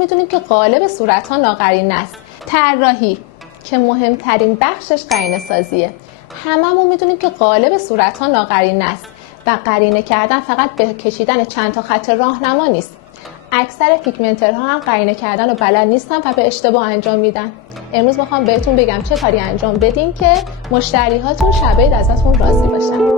میدونیم که قالب صورت‌ها ناقرینه است. طراحی که مهمترین بخشش قرینه سازیه. هممون میدونیم که قالب صورت‌ها ناقرینه است و قرینه کردن فقط به کشیدن چند تا خط راهنما نیست. اکثر پیگمنترها هم قرینه کردن رو بلد نیستن و به اشتباه انجام میدن. امروز میخوام بهتون بگم چه کاری انجام بدین که مشتریهاتون شب عید ازتون راضی باشن.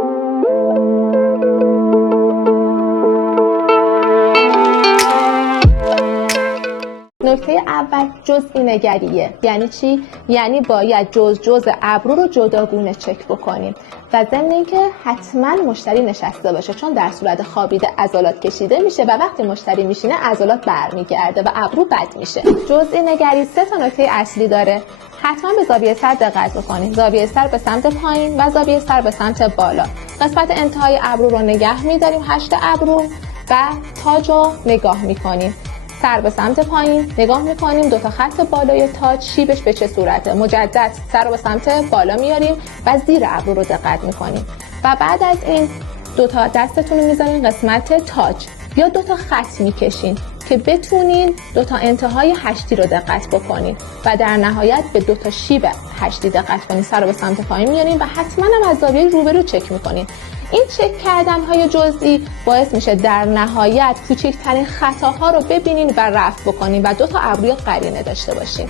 نکته اول جزئی نگریه. یعنی چی؟ یعنی باید جز ابرو رو جداگونه چک بکنیم و ضمن اینکه حتما مشتری نشسته باشه، چون در صورت خوابیده عضلات کشیده میشه و وقتی مشتری میشینه عضلات برمیگرده و ابرو بد میشه. جزئی نگری 3 تا نکته اصلی داره. حتما به زاویه سر دقت بکنید. زاویه سر به سمت پایین و زاویه سر به سمت بالا. قسمت انتهای ابرو رو نگه میداریم، 8 ابرو، و تاج رو نگاه میکنیم. سر به سمت پایین نگاه میکنیم، 2 تا خط بالای تاج شیبش به چه صورته. مجدد سر رو به سمت بالا میاریم و زیر ابرو رو دقت میکنیم و بعد از این 2 تا دستتون رو میذارین قسمت تاج یا 2 تا خط میکشین که بتونین 2 تا انتهای هشتی رو دقت بکنین و در نهایت به 2 تا شیب هشتی دقت کنین. سر رو به سمت پایین میارین و حتما هم از زاویه روبرو چک میکنین. این چک کردن های جزئی باعث میشه در نهایت کوچکترین خطاها رو ببینین و رفع بکنین و 2 تا ابروی قرینه داشته باشین.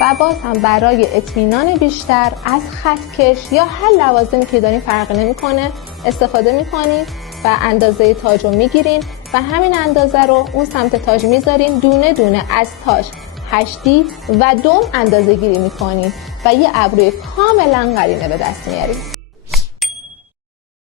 و باز هم برای اطمینان بیشتر از خطکش یا هر لوازمی که دارین فرق نمیکنه استفاده میکنین و اندازه تاج رو میگیرین و همین اندازه رو اون سمت تاج میذارین، دونه دونه از تاج هشتی و دم اندازه گیری میکنین و یه ابروی کاملا قرینه به دست میارین.